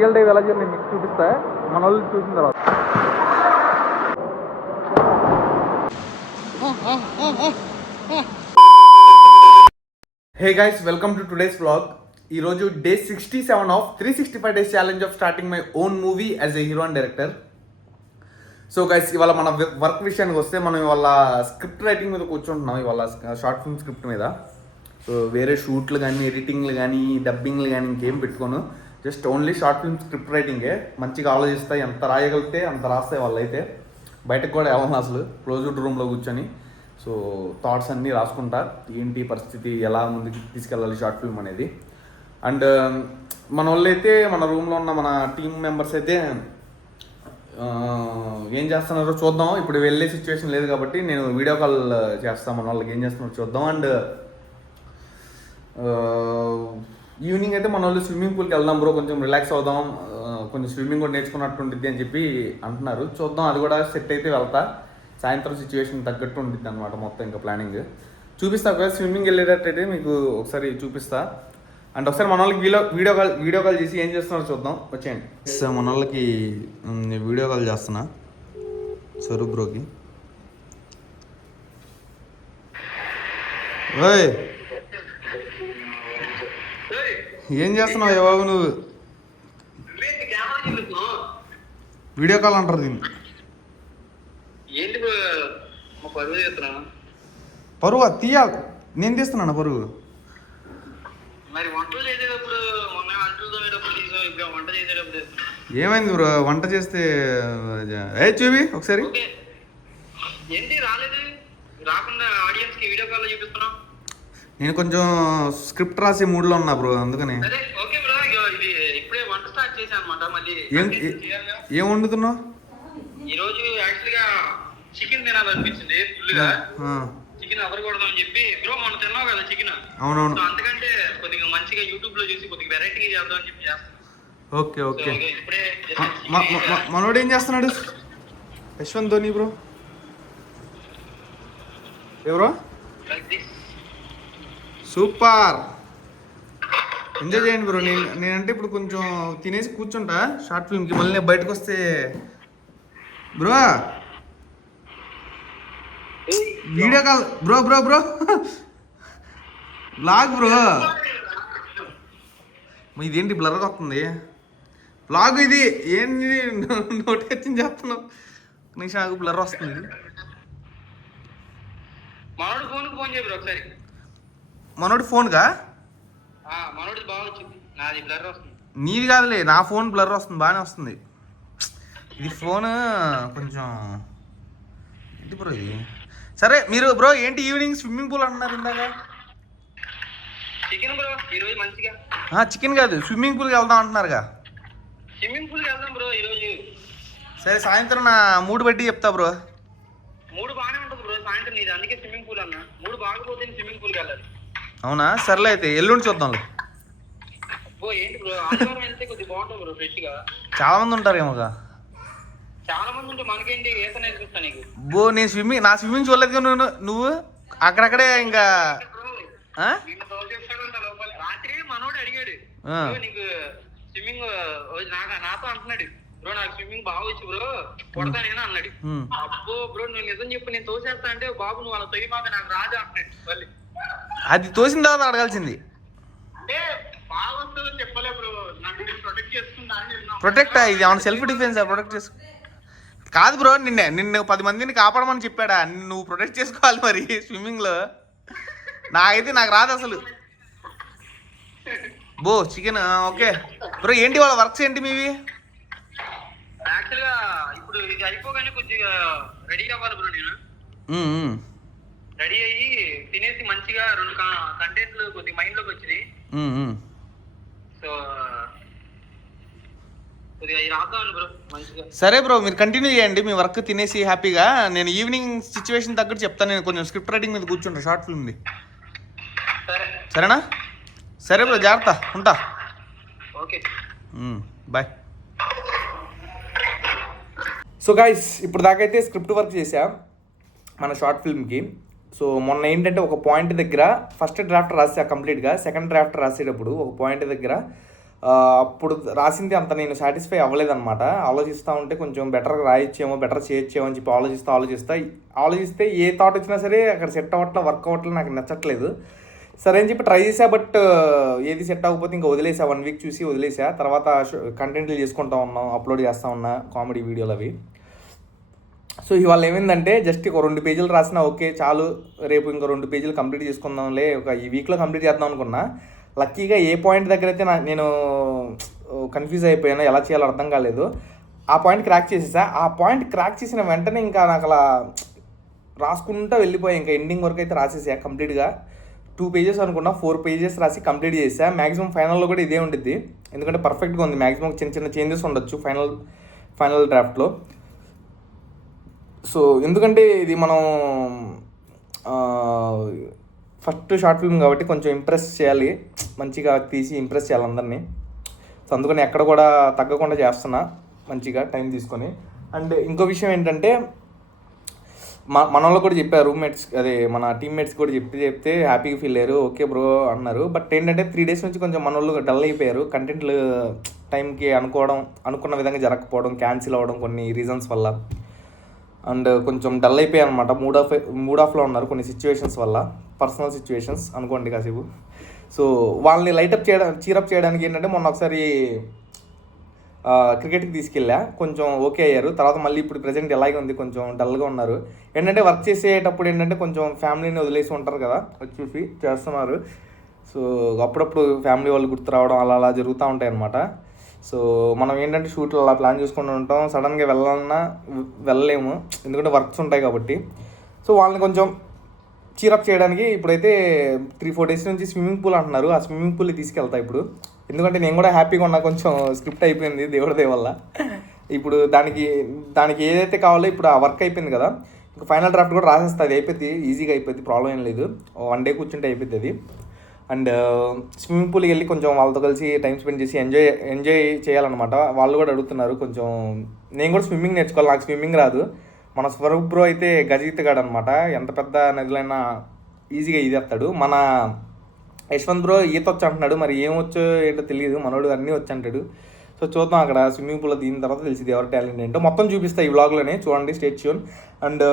Real day ఎలా నేను మీకు చూపిస్తా మన వాళ్ళు చూసిన తర్వాత. Hey guys, welcome to today's vlog. ఈరోజు day 67 of 365 days challenge of starting my own movie as a hero and director. So guys, ఇవాళ మన వర్క్ విషయానికి వస్తే మనం ఇవాళ స్క్రిప్ట్ రైటింగ్ మీద కూర్చుంటున్నాం. ఇవాళ షార్ట్ ఫిల్మ్ స్క్రిప్ట్ మీద. సో వేరే షూట్లు కానీ ఎడిటింగ్లు కానీ డబ్బింగ్లు కానీ ఇంకేం పెట్టుకోను. Just only short film script రైటింగే. మంచిగా ఆలోచిస్తాయి, ఎంత రాయగలిగితే అంత రాస్తాయి వాళ్ళైతే. బయటకు కూడా వెళ్ళను అసలు, క్లోజ్డ్ రూమ్లో కూర్చొని. సో థాట్స్ అన్నీ రాసుకుంటా, ఏంటి పరిస్థితి, ఎలా ముందుకు తీసుకెళ్ళాలి షార్ట్ ఫిల్మ్ అనేది. అండ్ మన వాళ్ళైతే, మన రూమ్లో ఉన్న మన టీం మెంబర్స్ అయితే ఏం చేస్తున్నారో చూద్దాం. ఇప్పుడు వెళ్ళే సిచ్యువేషన్ లేదు కాబట్టి నేను వీడియో కాల్ చేస్తాను, మన వాళ్ళకి ఏం చేస్తున్నారో చూద్దాం. అండ్ ఈవినింగ్ అయితే మన వాళ్ళు స్విమ్మింగ్ పూల్కి వెళ్దాం బ్రో, కొంచెం రిలాక్స్ అవుదాం, కొంచెం స్విమ్మింగ్ కూడా నేర్చుకున్నట్టు ఉంటుంది అని చెప్పి అంటున్నారు. చూద్దాం, అది కూడా సెట్ అయితే వెళ్తా. సాయంత్రం సిచ్యువేషన్ తగ్గట్టు ఉంటుంది అనమాట మొత్తం ఇంకా ప్లానింగ్. చూపిస్తా, ఒకవేళ స్విమ్మింగ్ వెళ్ళేటట్టయితే మీకు ఒకసారి చూపిస్తా. అంటే ఒకసారి మన వాళ్ళకి వీడియో కాల్ చేసి ఏం చేస్తున్నారో చూద్దాం, వచ్చేయండి. సార్ మన వాళ్ళకి వీడియో కాల్ చేస్తున్నా స్వరూప్ బ్రోకి. ఓయ్, ఏం చేస్తున్నావు ఏ బాబు నువ్వు? వీడియో కాల్ అంటారు దీన్ని. పరువు తీయా, నేను తీస్తున్నాను పరువు. ఏమైంది బ్రో వంట చేస్తే? ఏ చూపి ఒకసారి. నేను కొంచెం స్క్రిప్ట్ రాసే మూడ్లో ఉన్నా బ్రో, అందుకని. ఏం వండుతున్నావు? ఈరోజు యాక్చువల్గా చికెన్ తినాలనిపించింది ఫుల్గా. చికెన్ అవ్వకూడదు అని చెప్పి బ్రో మనం తిన్నావు కదా చికెన్. అవునవును. అందుకంటే కొద్దిగా మంచిగా యూట్యూబ్ లో చూసి కొద్దిగా వెరైటీగా చేద్దాం అని చెప్పి చేస్తాను. Okay okay. మనోడు ఏం చేస్తున్నాడు? యశ్వంత్ ధోని బ్రో. ఎవరో సూపర్, ఎంజాయ్ చేయండి బ్రో. నేనంటే ఇప్పుడు కొంచెం తినేసి కూర్చుంటా షార్ట్ ఫిల్మ్కి. మళ్ళీ నేను బయటకు వస్తే bro video call bro blog bro. ఇదేంటి బ్లర్గా వస్తుంది బ్లాగ్? ఇది ఏంటి నోటిఫికేషన్ చేస్తున్నావు? నిమిషం బ్లర్ వస్తుంది. మనోడు ఫోన్ చేయ బ్రో ఒకసారి. మనోడి ఫోన్గా? మనోడి బాగా వచ్చింది, నాది బ్లర్ వస్తుంది. నీది కాదులే, నా ఫోన్ బ్లర్ వస్తుంది, బాగానే వస్తుంది. ఇది ఫోన్ కొంచెం ఇది బ్రో. ఇది సరే, మీరు బ్రో ఏంటి ఈవినింగ్ స్విమ్మింగ్ పూల్ అంటున్నారు ఇందాక? చికెన్ బ్రో ఈరోజు మంచిగా. చికెన్ కాదు, స్విమ్మింగ్ పూల్కి వెళ్దాం అంటున్నారుగా. స్విమ్మింగ్ పూల్కి వెళ్దాం బ్రో ఈరోజు. సరే, సాయంత్రం నా మూడు బట్టి చెప్తా బ్రో. మూడు బాగానే ఉంటుంది బ్రో సాయంత్రం నీది, అందుకే స్విమ్మింగ్ పూల్ అన్నా. మూడు బాగపోతే స్విమ్మింగ్ పూల్కి వెళ్ళాలి. అవునా? సర్లే అయితే ఎల్లుండి చూద్దాం. బ్రో ఏంటి బ్రో ఆదివారం వెళ్తే కొద్దిగా బాగుంటుంది బ్రో, ఫ్రెష్గా. చాలా మంది ఉంటారేమోగా. చాలా మంది ఉంటే మనకేంటి, ఈత నేర్పిస్తా నీకు. బో నేను నా స్విమ్మింగ్ చూడలేదు. నువ్వు అక్కడక్కడే ఇంకా. రాత్రి మనోడు అడిగాడు నీకు స్విమ్మింగ్ నాతో అంటున్నాడు బ్రో, నాకు స్విమ్మింగ్ బాగా వచ్చు బ్రో, కొడతా నేను అన్నాడు. అబ్బో బ్రో నువ్వు నిజం చెప్పు, నేను తోసేస్తా అంటే బాబు నువ్వు అలా తొలి మాక నాకు రాదు అంటున్నాడు. మళ్ళీ అది తోసిన తర్వాత అడగాల్సింది. అంటే బాగా వస్తుందని చెప్పలే బ్రో, నాకు ప్రొటెక్ట్ చేసుకుంటా అని. ప్రొటెక్ట్ ఇది ఏమన్నా సెల్ఫ్ డిఫెన్స్? ప్రొటెక్ట్ చేసుకో కాదు బ్రో, నిన్ను 10 మందిని కాపాడమని చెప్పాడా? నువ్వు ప్రొటెక్ట్ చేసుకోవాలి మరి స్విమ్మింగ్లో. నాకు రాదు అసలు. బో చికెన్ ఓకే బ్రో. ఏంటి వాళ్ళ వర్క్స్ ఏంటి మీవి? యాక్చువల్గా ఇప్పుడు ఇది అయిపోగానే కొద్దిగా రెడీ అవ్వాలి బ్రో. నేను రెడీ అయ్యి తినేసి మంచిగా 2 కంటెంట్లు కొద్దిగా మైండ్లోకి వచ్చినాయి. సో సరే బ్రో, మీరు కంటిన్యూ చేయండి మీ వర్క్, తినేసి హ్యాపీగా. నేను ఈవినింగ్ సిచ్యువేషన్ తగ్గట్టు చెప్తాను. నేను కొంచెం స్క్రిప్ట్ రైటింగ్ మీద కూర్చుంటా షార్ట్ ఫిల్మ్ది. సరేనా? సరే బ్రో, జాగ్రత్త, ఉంటా. Okay bye. సో గైస్, ఇప్పుడు దాకైతే స్క్రిప్ట్ వర్క్ చేశా మన షార్ట్ ఫిల్మ్కి. సో మొన్న ఏంటంటే ఒక పాయింట్ దగ్గర ఫస్ట్ డ్రాఫ్ట్ రాసా కంప్లీట్గా. సెకండ్ డ్రాఫ్ట్ రాసేటప్పుడు ఒక పాయింట్ దగ్గర అప్పుడు రాసింది అంత నేను సాటిస్ఫై అవ్వలేదన్నమాట. ఆలోచిస్తూ ఉంటే కొంచెం బెటర్గా రాయొచ్చేమో, బెటర్ చేయొచ్చేమో అని చెప్పి ఆలోచిస్తే ఏ థాట్ వచ్చినా సరే అక్కడ సెట్ అవ్వట్లే, వర్క్ అవ్వట్లే, నాకు నచ్చట్లేదు. సరే అని చెప్పి ట్రై చేసా, బట్ ఏది సెట్ అవ్వకపోతే ఇంకా వదిలేసా. 1 వీక్ చూసి వదిలేసా. తర్వాత కంటెంట్లు చేసుకుంటా ఉన్నాం, అప్లోడ్ చేస్తూ ఉన్నా కామెడీ వీడియోలు అవి. సో ఇవాళ ఏమైందంటే జస్ట్ ఒక 2 పేజీలు రాసినా, ఓకే చాలు, రేపు ఇంకో 2 పేజీలు కంప్లీట్ చేసుకుందాంలే, ఈ వీక్లో కంప్లీట్ చేద్దాం అనుకున్నా. లక్కీగా ఏ పాయింట్ దగ్గర అయితే నేను కన్ఫ్యూజ్ అయిపోయాను, ఎలా చేయాలో అర్థం కాలేదు. ఆ పాయింట్ క్రాక్ చేసేసా. ఆ పాయింట్ క్రాక్ చేసిన వెంటనే ఇంకా నాకు అలా రాసుకుంటూ వెళ్ళిపోయా. ఇంకా ఎండింగ్ వరకు అయితే రాసేసా కంప్లీట్గా. 2 పేజెస్ అనుకున్నా, 4 పేజెస్ రాసి కంప్లీట్ చేసా. మ్యాక్సిమం ఫైనల్లో కూడా ఇదే ఉండిద్ది, ఎందుకంటే పర్ఫెక్ట్గా ఉంది. మ్యాక్సిమం చిన్న చేంజెస్ ఉండొచ్చు ఫైనల్ డ్రాఫ్ట్లో. సో ఎందుకంటే ఇది మనం ఫస్ట్ షార్ట్ ఫిల్మ్ కాబట్టి కొంచెం ఇంప్రెస్ చేయాలి, మంచిగా తీసి ఇంప్రెస్ చేయాలి అందరినీ. సో అందుకని ఎక్కడ కూడా తగ్గకుండా చేస్తున్నా మంచిగా టైం తీసుకొని. అండ్ ఇంకో విషయం ఏంటంటే మన వాళ్ళు కూడా చెప్పారు, రూమ్మేట్స్ అదే మన టీమ్మేట్స్ కూడా చెప్తే హ్యాపీగా ఫీల్ అయ్యారు, ఓకే బ్రో అన్నారు. బట్ ఏంటంటే 3 డేస్ నుంచి కొంచెం మన వాళ్ళు డల్ అయిపోయారు. కంటెంట్లు టైంకి అనుకున్న విధంగా జరగకపోవడం, క్యాన్సిల్ అవ్వడం కొన్ని రీజన్స్ వల్ల. అండ్ కొంచెం డల్ అయిపోయాయి అనమాట. మూడ్ ఆఫ్లో ఉన్నారు కొన్ని సిచ్యువేషన్స్ వల్ల, పర్సనల్ సిచ్యువేషన్స్ అనుకోండి కాసేపు. సో వాళ్ళని చీరప్ చేయడానికి ఏంటంటే మొన్న ఒకసారి క్రికెట్కి తీసుకెళ్ళా, కొంచెం ఓకే అయ్యారు. తర్వాత మళ్ళీ ఇప్పుడు ప్రజెంట్ ఎలాగే ఉంది, కొంచెం డల్గా ఉన్నారు. ఏంటంటే వర్క్ చేసేటప్పుడు ఏంటంటే కొంచెం ఫ్యామిలీని వదిలేసి ఉంటారు కదా, వచ్చేసి చేస్తున్నారు. సో అప్పుడప్పుడు ఫ్యామిలీ వాళ్ళు గుర్తు రావడం అలా జరుగుతూ ఉంటాయి అన్నమాట. సో మనం ఏంటంటే షూట్లు అలా ప్లాన్ చేసుకుంటూ ఉంటాం, సడన్గా వెళ్ళలేము, ఎందుకంటే వర్క్స్ ఉంటాయి కాబట్టి. సో వాళ్ళని కొంచెం చీరప్ చేయడానికి ఇప్పుడైతే 3-4 డేస్ నుంచి స్విమ్మింగ్ పూల్ అంటున్నారు. ఆ స్విమ్మింగ్ పూల్ని తీసుకెళ్తా ఇప్పుడు, ఎందుకంటే నేను కూడా హ్యాపీగా ఉన్నా. కొంచెం స్క్రిప్ట్ అయిపోయింది దేవుడి దయ వల్ల. ఇప్పుడు దానికి ఏదైతే కావాలో ఇప్పుడు ఆ వర్క్ అయిపోయింది కదా, ఇంకా ఫైనల్ డ్రాఫ్ట్ కూడా రాసేస్తుంది, అది అయిపోద్ది, ఈజీగా అయిపోద్ది, ప్రాబ్లం ఏం లేదు. 1 డే కూర్చుంటే అయిపోద్ది అది. అండ్ స్విమ్మింగ్ పూల్కి వెళ్ళి కొంచెం వాళ్ళతో కలిసి టైం స్పెండ్ చేసి ఎంజాయ్ చేయాలన్నమాట. వాళ్ళు కూడా అడుగుతున్నారు కొంచెం, నేను కూడా స్విమ్మింగ్ నేర్చుకోవాలి, నాకు స్విమ్మింగ్ రాదు. మన స్వరూప్ బ్రో అయితే గజయితగాడు అనమాట, ఎంత పెద్ద నదులైనా ఈజీగా ఈదేస్తాడు. మన యశ్వంత్ బ్రో ఈత వచ్చి అంటున్నాడు, మరి ఏమొచ్చో ఏంటో తెలియదు, మనోడు అన్నీ వచ్చి అంటాడు. సో చూద్దాం అక్కడ స్విమ్మింగ్ పూల్లో దిగిన తర్వాత తెలిసింది ఎవరి టాలెంట్ ఏంటో. మొత్తం చూపిస్తాయి ఈ వ్లాగ్లోనే, చూడండి, స్టే ట్యూన్. అండ్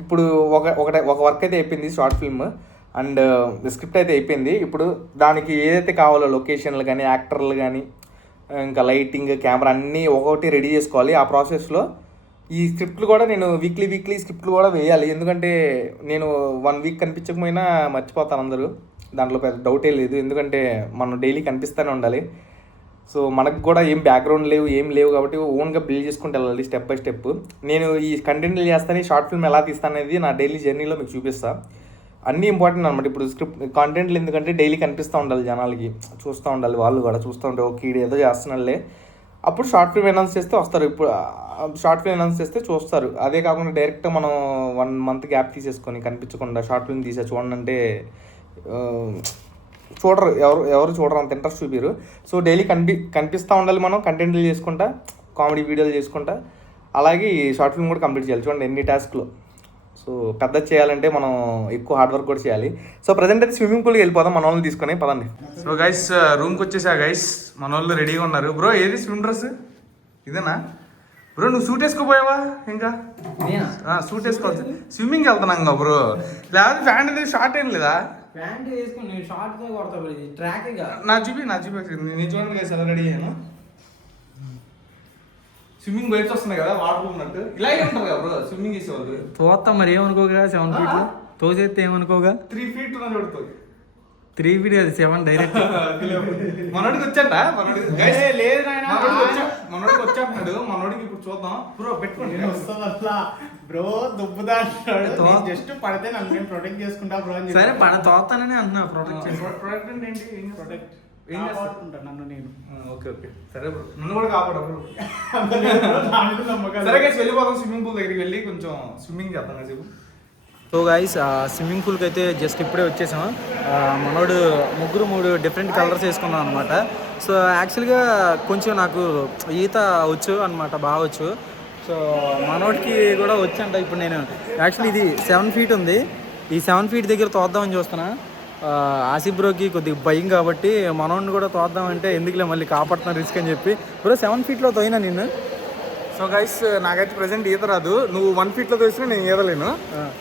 ఇప్పుడు ఒక వర్క్ అయితే అయిపోయింది, షార్ట్ ఫిల్మ్. అండ్ స్క్రిప్ట్ అయితే అయిపోయింది. ఇప్పుడు దానికి ఏదైతే కావాలో లొకేషన్లు కానీ, యాక్టర్లు కానీ, ఇంకా లైటింగ్, కెమెరా అన్నీ ఒక్కొక్కటి రెడీ చేసుకోవాలి. ఆ ప్రాసెస్లో ఈ స్క్రిప్ట్లు కూడా నేను వీక్లీ స్క్రిప్ట్లు కూడా వేయాలి, ఎందుకంటే నేను 1 వీక్ కనిపించకపోయినా మర్చిపోతాను అందరూ, దాంట్లో పెద్ద డౌటే లేదు. ఎందుకంటే మనం డైలీ కనిపిస్తూనే ఉండాలి. సో మనకు కూడా ఏం బ్యాక్గ్రౌండ్ ఏం లేవు కాబట్టి ఓన్గా బిల్డ్ చేసుకుంటూ వెళ్ళాలి స్టెప్ బై స్టెప్. నేను ఈ కంటెంట్లు చేస్తాను, షార్ట్ ఫిల్మ్ ఎలా తీస్తాను అనేది నా డైలీ జర్నీలో మీకు చూపిస్తాను. అన్నీ ఇంపార్టెంట్ అనమాట. ఇప్పుడు స్క్రిప్ట్ కంటెంట్లు ఎందుకంటే డైలీ కనిపిస్తూ ఉండాలి, జనాలకి చూస్తూ ఉండాలి, వాళ్ళు కూడా చూస్తూ ఉంటే ఓకే ఏదో చేస్తున్నాళ్ళే. అప్పుడు షార్ట్ ఫిల్మ్ అనౌన్స్ చేస్తే వస్తారు, ఇప్పుడు షార్ట్ ఫిల్మ్ అనౌన్స్ చేస్తే చూస్తారు. అదే కాకుండా డైరెక్ట్ మనం 1 మంత్ గ్యాప్ తీసేసుకొని కనిపించకుండా షార్ట్ ఫిల్మ్ చూడండి అంటే చూడరు, ఎవరు చూడరు, అంత ఇంట్రెస్ట్ చూపిరు. సో డైలీ కనిపిస్తూ ఉండాలి, మనం కంటెంట్లు చేసుకుంటా, కామెడీ వీడియోలు చేసుకుంటా, అలాగే ఈ షార్ట్ ఫిల్మ్ కూడా కంప్లీట్ చేయాలి. చూడండి ఎన్ని టాస్క్లు. సో పెద్ద చేయాలంటే మనం ఎక్కువ హార్డ్ వర్క్ కూడా చేయాలి. సో ప్రజెంట్ అయితే స్విమ్మింగ్ పూల్కి వెళ్ళిపోదాం, మన వాళ్ళని తీసుకొని పదండి. సో గైస్ రూమ్కి వచ్చేసా గైస్, మన వాళ్ళు రెడీగా ఉన్నారు. బ్రో ఏది స్విమ్ డ్రెస్ ఇదేనా బ్రో? నువ్వు సూట్ వేసుకోపోయావా? ఇంకా సూట్ వేసుకోవాలి, స్విమ్మింగ్కి వెళ్తున్నాం బ్రో. లేకపోతే ప్యాంట్ అనేది షార్ట్ ఏం లేదా? ప్యాంట్ వేసుకుని నేను షార్ట్తో కొడతా, ట్రాక్ నా చూపి నేను చూడండి గైస్ ఎలా రెడీ అయ్యాను. స్విమ్మింగ్ వైబ్స్ వస్తున్నాయి కదా, వాటర్ ఉన్నట్టు ఇలాగే ఉంటారు కదా బ్రో స్విమ్మింగ్ చేసేవాళ్ళు. తోస్తా మరి ఏమనుకోగా, 7 ఫీట్ తోసేస్తే ఏమనుకోగా, 3 feet ఉన్నది పడుతుంది. 3 feet అది 7 డైరెక్ట్. మనోడికి వచ్చాట, మనోడికి వచ్చాడు, మనోడికి ఇప్పుడు చూద్దాం. బ్రో పెట్టుకోండి బ్రో దుబ్బుదా జస్ట్ పడితే నన్ను నేను ప్రొటెక్ట్ చేసుకుంటా బ్రో అని సరే తోస్తానని అన్నా. ప్రొటెక్ట్ ఏంటి? ప్రొటెక్ట్ ఏం కాపాడుకుంటా నన్ను నేను. ఓకే సరే బ్రో, నన్ను కూడా కాపాడు. సరే గైస్ వెళ్ళిపోదాం స్విమ్మింగ్ పూల్ దగ్గరికి వెళ్ళి కొంచెం స్విమ్మింగ్ చేద్దాం కాసేపు. సో గైస్ స్విమ్మింగ్ పూల్కి అయితే జస్ట్ ఇప్పుడే వచ్చేసాం. మనోడు 3 డిఫరెంట్ కలర్స్ వేసుకున్నాం అనమాట. సో యాక్చువల్గా కొంచెం నాకు ఈత వచ్చు అనమాట, బాగా వచ్చు. సో మనోడికి కూడా వచ్చంట. ఇప్పుడు నేను యాక్చువల్లీ ఇది 7 feet ఉంది, ఈ 7 feet దగ్గర తోద్దామని చూస్తున్నా. ఆసిఫ్ బ్రోకి కొద్దిగా భయం కాబట్టి మనోడిని కూడా తోద్దామంటే ఎందుకులే మళ్ళీ కాపాడుతున్నా రిస్క్ అని చెప్పి బ్రో 7 ఫీట్లో తోయినా నిన్ను. సో గైస్ నాకైతే ప్రెసెంట్ ఈత రాదు, నువ్వు 1 ఫీట్లో తోసినా నేను ఈదలేను.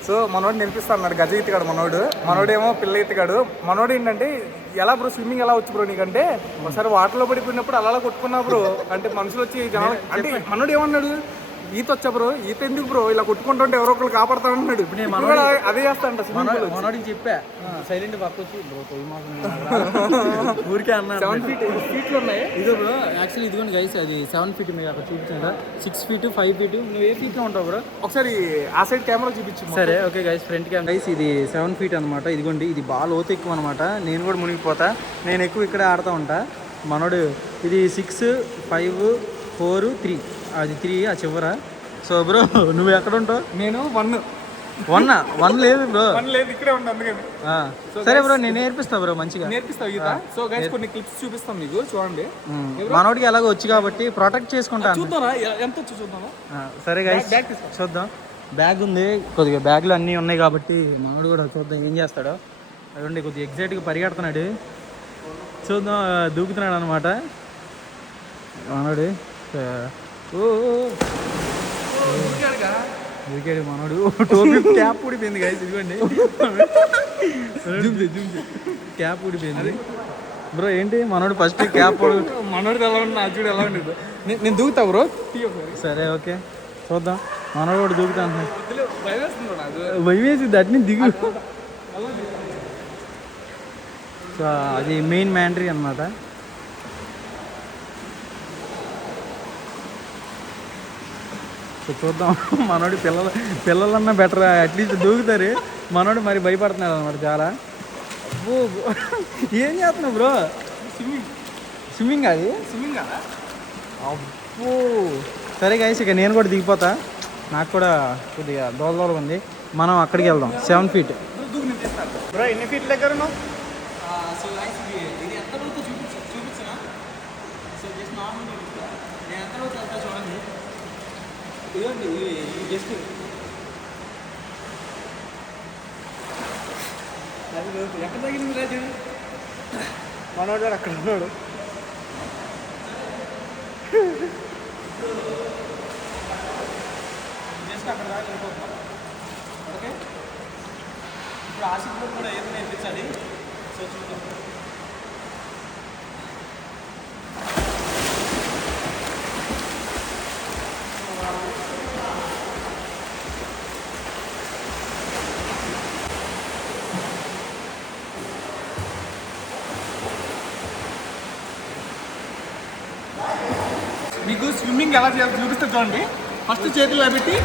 సో మనోడు నేర్పిస్తా అన్నాడు, గజ ఈతగాడు మనోడేమో పిల్ల ఈతగాడు. మనోడు ఏంటంటే ఎలా బ్రో స్విమ్మింగ్ ఎలా వచ్చు బ్రో నీకంటే, ఒకసారి వాటర్లో పడిపోయినప్పుడు అలా కొట్టుకున్నా బ్రో అంటే మనుషులు వచ్చి జనాలు అంటే మనోడు ఏమన్నాడు, ఈత వచ్చా బ్రో, ఈత ఎందుకు బ్రో ఇలా కొట్టుకుంటుంటే ఎవరో ఒకరు కాపాడుతా అంటున్నాడు. ఇప్పుడు నేను మనోడు అదే చేస్తా అంట. మనోడికి చెప్పా సైలెంట్ పక్క వచ్చి బ్రో ఊరికే అన్నా 7 ఫీట్లు ఉన్నాయి. ఇదో బ్రో యాక్చువల్లీ ఇదిగోండి గైస్, అది 7 ఫీట్ మీరు అక్కడ చూపించారా, 6 ఫీట్ 5 ఫీట్ నువ్వు ఏ ఫీట్లో ఉంటావు బ్రో? ఒకసారి ఆ సైడ్ కెమెరా చూపించు. సరే okay guys, front camera guys ఇది 7 ఫీట్ అనమాట. ఇదిగోండి ఇది బాగా లోతు ఎక్కువ అనమాట, నేను కూడా మునిగిపోతా, నేను ఎక్కువ ఇక్కడే ఆడుతూ ఉంటా. మనోడు ఇది 6, 5, 4, 3 అది 3 ఆ చివర. సో బ్రో నువ్వు ఎక్కడ ఉంటావు? నేను 1 లేదు బ్రో, 1 లేదు ఇక్కడే ఉంటాను అందుకని. సరే బ్రో నేను నేర్పిస్తా బ్రో మంచిగా నేర్పిస్తావు ఈత. సో గైస్ కొన్ని క్లిప్స్ చూపిస్తాం మీకు, చూడండి. మనోడికి ఎలాగో వచ్చు కాబట్టి ప్రొటెక్ట్ చేసుకుంటాను. చూద్దారా ఎంత వచ్చి చూద్దామా? సరే గైస్ చూద్దాం. బ్యాగ్ ఉంది కొద్దిగా, బ్యాగ్లో అన్నీ ఉన్నాయి కాబట్టి మనోడు కూడా చూద్దాం ఏం చేస్తాడో. అదండి కొద్దిగా ఎగ్జైట్గా పరిగెడుతున్నాడు, చూద్దాం. దూకుతున్నాడు అనమాట మనోడు. దూకాడు మనోడు, టోపీ క్యాప్ ఊడిపోయింది గైస్, ఇదిగోండి క్యాప్ ఊడిపోయింది. బ్రో ఏంటి మనోడు ఫస్ట్ క్యాప్ మనోడు ఎలా ఉన్నా చూడు ఎలా ఉండదు. నేను దూకుతా బ్రో. సరే ఓకే చూద్దాం. మనోడు కూడా దూకుతా అంటున్నాడు, భయం వేసింది అట్ని దిగు. సో అది మెయిన్ మ్యాండరీ అనమాట. సో చూద్దాం. మనోడి పిల్లలన్నా బెటర్, అట్లీస్ట్ దూకుతారు. మనోడు మరి భయపడుతున్నాడు అనమాట చాలా. ఏం చేస్తున్నావు బ్రో? స్విమ్మింగ్ అది స్విమ్మింగ్ కదా. అబ్బో సరే గైస్, ఇక నేను కూడా దిగిపోతా, నాకు కూడా కొద్దిగా దోలదోలగా ఉంది. మనం అక్కడికి వెళ్దాం 7 ఫీట్. బ్రో ఎన్ని ఫీట్ దగ్గర ఉన్నావు? సో గైస్ ఇది ఎంత లోతు చూపించిన. సో జస్ట్ నార్మల్ నేను ఎంత లోతు వెళ్తా చూడండి. ఇదిగోండి జస్ట్ ఎక్కడ తగిలింది రాజు? మనోడు అక్కడ ఉన్నాడు. జస్ట్ అక్కడ దాకా వెళ్ళిపోతాం. ఓకే ఇప్పుడు ఆసిఫ్లో కూడా ఏది నేర్పించాలి. సో చూద్దాం. మీకు స్విమ్మింగ్ ఎలా చేయాలో చూపిస్తే చూడండి. ఫస్ట్ చేతులు పెట్టి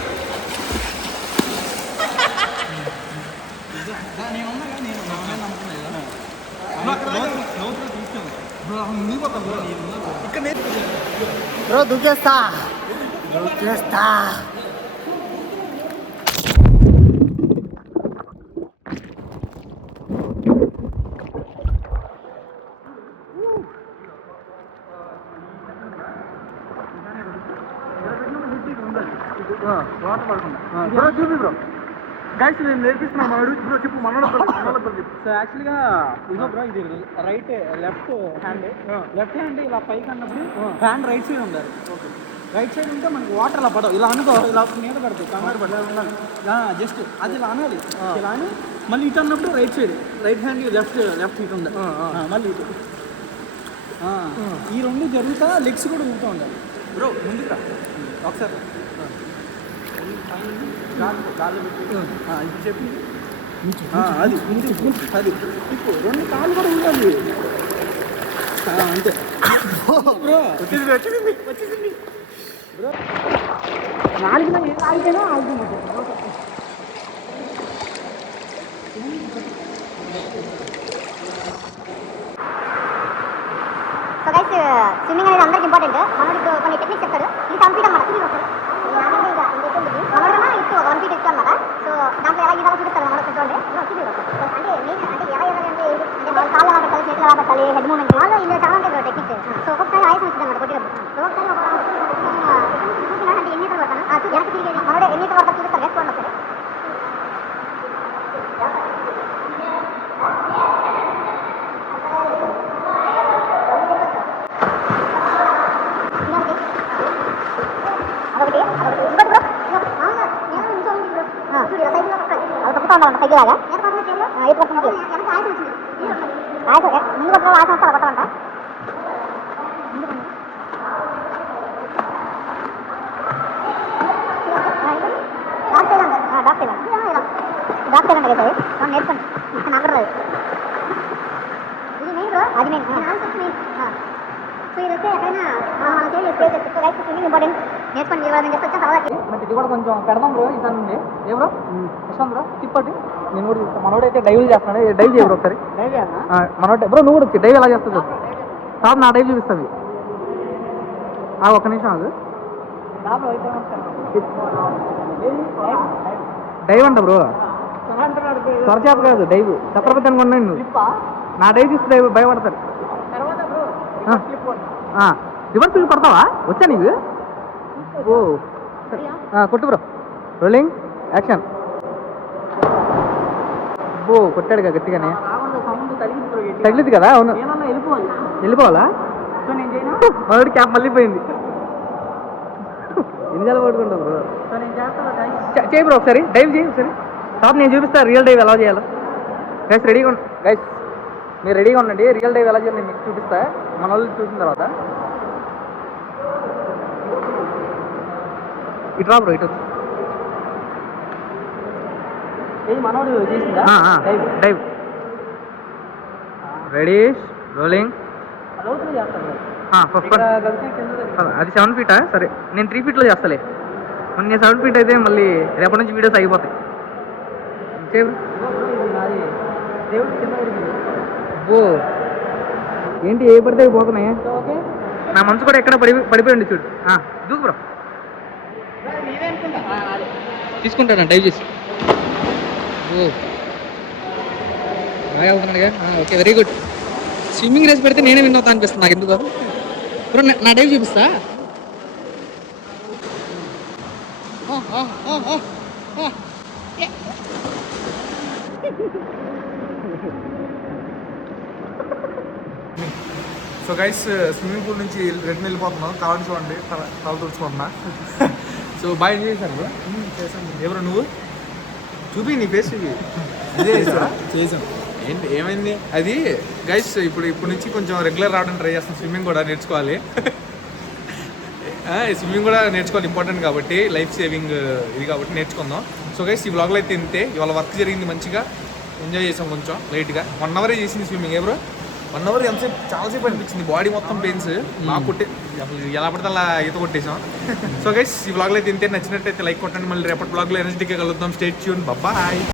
బ్రో దూకేస్తా. వాటర్ పడుతుంది. చూపి బ్రో. గైస్ నేను నేర్పిస్తున్నాను మనోడు. బ్రో చెప్పు మనోడు. సో యాక్చువల్గా ఇదో బ్రో ఇది రైట్ లెఫ్ట్ హ్యాండ్ ఇలా పైకి అన్నప్పుడు హ్యాండ్ రైట్ సైడ్ ఉండాలి. రైట్ సైడ్ ఉంటే మనకి వాటర్ ఇలా పడవు, ఇలా అనుకో, ఇలా మీద పడుతుంది, కంగారు పడదు. జస్ట్ అది ఇలా అనాలి, ఇలా అని మళ్ళీ ఇటు అన్నప్పుడు right side, right hand left ఇటు ఉండాలి, మళ్ళీ ఇటు. ఈ రెండు జరుగుతా లెగ్స్ కూడా ఊపుతూ ఉండాలి. బ్రో ముందుకు రా ఒకసారి కాళ్ళు పెట్టి ఇప్పుడు చెప్పి అది అది ఇప్పుడు 2 కాళ్ళు కూడా ఉండాలి అంతే. బ్రో వచ్చేసింది బ్రో. 4 ఆగితేనో ఆగుతుంది. సో గైస్ స్విమ్మింగ్ అనేది అందరికి ఇంపార్టెంట్. మనోడికి కొన్ని టెక్నిక్స్ చెప్తారు. ఇది 7 ఫీట్ అన్నమాట. మనోడేమో ఇటు 1 ఫీట్ ఇటు అన్నమాట. సో దాంట్లో ఎలా ఈదాలో చూపిస్తారు మనోడు చూడండి. అంటే మెయిన్ అంటే ఎలా ఈదాలంటే అంటే మన కాళ్ళు ఎలా పెట్టాలి, చేతులు ఎలా పెట్టాలి, హెడ్ మూమెంట్ వాళ్ళు ఇలా చాలా ఉంటాయి టెక్నిక్స్. సో ఒక్కొక్కసారి ఆయాసం వచ్చింది అన్నమాట కొట్టినప్పుడు. సో ఒకసారి అంటే ఎన్ని ఈతలు పడతాను వెనక్కి తిరిగేది మనోడే ఎన్ని ఈతలు పడతాను చూపిస్తారు. వేసుకోండి ఒకసారి. వస్తా ఉండాలంట సైకిల్ లాగా ఎయిట్ వస్తున్నది ముందు కొట్ట ఆశ వస్తా కొట్టాలంట డాక్టర్ అండి కదా మనం నేర్చుకోండి నాకు రాదు ఇది మెయిన్ అది మెయిన్ సో ఇది వస్తే ఎక్కడైనా మనం చేయాలి స్విమ్మింగ్ ఇంపార్టెంట్ నేర్చుకోండి ఇవ్వాలని చెప్పి వచ్చా తర్వాత బట్ ఇది కూడా కొంచెం పెడదాం బ్రో ఈసారి నుండి ఏ బ్రో ఇష్టం బ్రో తిప్పటి నేను కూడా చూస్తాను మనోడు అయితే డైవ్ చేస్తున్నాడు డైవ్ చేయ బ్రో ఒకసారి మనోడు బ్రో నువ్వు కూడా డైవ్ ఎలా చేస్తావు తర్వాత నా డైవ్ చూపిస్తావి ఒక్క నిమిషం అది డైవ్ అంట బ్రో సొరచేప కాదు డైవ్ ఛత్రపతి అనుకున్నాను నువ్వు నా డైవ్ చూస్తే డైవ్ భయపడతారు రివర్స్ పడతావా వచ్చా నీకు ఓ కొట్టు బ్రో రోలింగ్ యాక్షన్ ఓ కొట్టాడుగా గట్టిగానే తగిలింది కదా అవును వెళ్ళిపోవాలా మనోడి క్యాప్ మళ్ళీ పోయింది ఎన్ని పడుకుంటావు బ్రో చేయి బ్రో ఒకసారి డైవ్ చేయి ఒకసారి తర్వాత నేను చూపిస్తాను రియల్ డైవ్ ఎలా చేయాలో గైస్ రెడీగా గైస్ మీరు రెడీగా ఉండండి రియల్ డైవ్ ఎలా చేయాలి నేను మీకు చూపిస్తా మన వాళ్ళు చూసిన తర్వాత ఇటు రా బ్రో ఇటు మనోడు డైవ్ రెడీ రోలింగ్ అది 7 ఫీటా సరే నేను 3 ఫీట్లో చేస్తాలే నేను 7 ఫీట్ అయితే మళ్ళీ రేపటి నుంచి వీడియోస్ అయిపోతాయి ఓ ఏంటి ఏ పడితే పోతున్నాయి నా మనసు కూడా ఎక్కడ పడిపోయింది చూడు దూకు బ్రో తీసుకుంటాను డైవ్ చేసి ఓ బాగా అవుతున్నాడుగా okay very good swimming race పెడితే నేనే విన్ అవుతా అనిపిస్తుంది నాకు ఎందుకు బ్రో నా డైవ్ చూపిస్తా సో గైస్ స్విమ్మింగ్ పూల్ నుంచి రిటర్న్ వెళ్ళిపోతున్నాం కావాలి చూడండి తల తుడుచుకుంటున్నా సో బాగా ఎంజాయ్ చేశాను బ్రో చేశాను ఎవరు నువ్వు చూపి నీ ఫేస్ చూపి చేసాం ఏంటి ఏమైంది అది గైస్ ఇప్పుడు నుంచి కొంచెం రెగ్యులర్ రావడానికి ట్రై చేస్తాం స్విమ్మింగ్ కూడా నేర్చుకోవాలి స్విమ్మింగ్ కూడా నేర్చుకోవాలి ఇంపార్టెంట్ కాబట్టి లైఫ్ సేవింగ్ ఇది కాబట్టి నేర్చుకుందాం సో గైస్ ఈ వ్లాగ్లో అయితే ఇంతే ఇవాళ వర్క్ జరిగింది మంచిగా ఎంజాయ్ చేసాం కొంచెం లైట్గా 1 అవరే చేసింది స్విమ్మింగ్ ఎవరో 1 అవర్ ఎంతసేపు చాలాసేపు అనిపించింది బాడీ మొత్తం పెయిన్స్ బాగా కొట్టే ఎలా పడితే అలా ఈత కొట్టేసాం సో గైస్ ఈ వ్లాగ్లో అయితే ఇంతే నచ్చినట్టయితే లైక్ కొట్టండి మళ్ళీ రేపటి వ్లాగ్లో ఎనర్జెటిక్గా కలుద్దాం స్టే ట్యూన్ బాయ్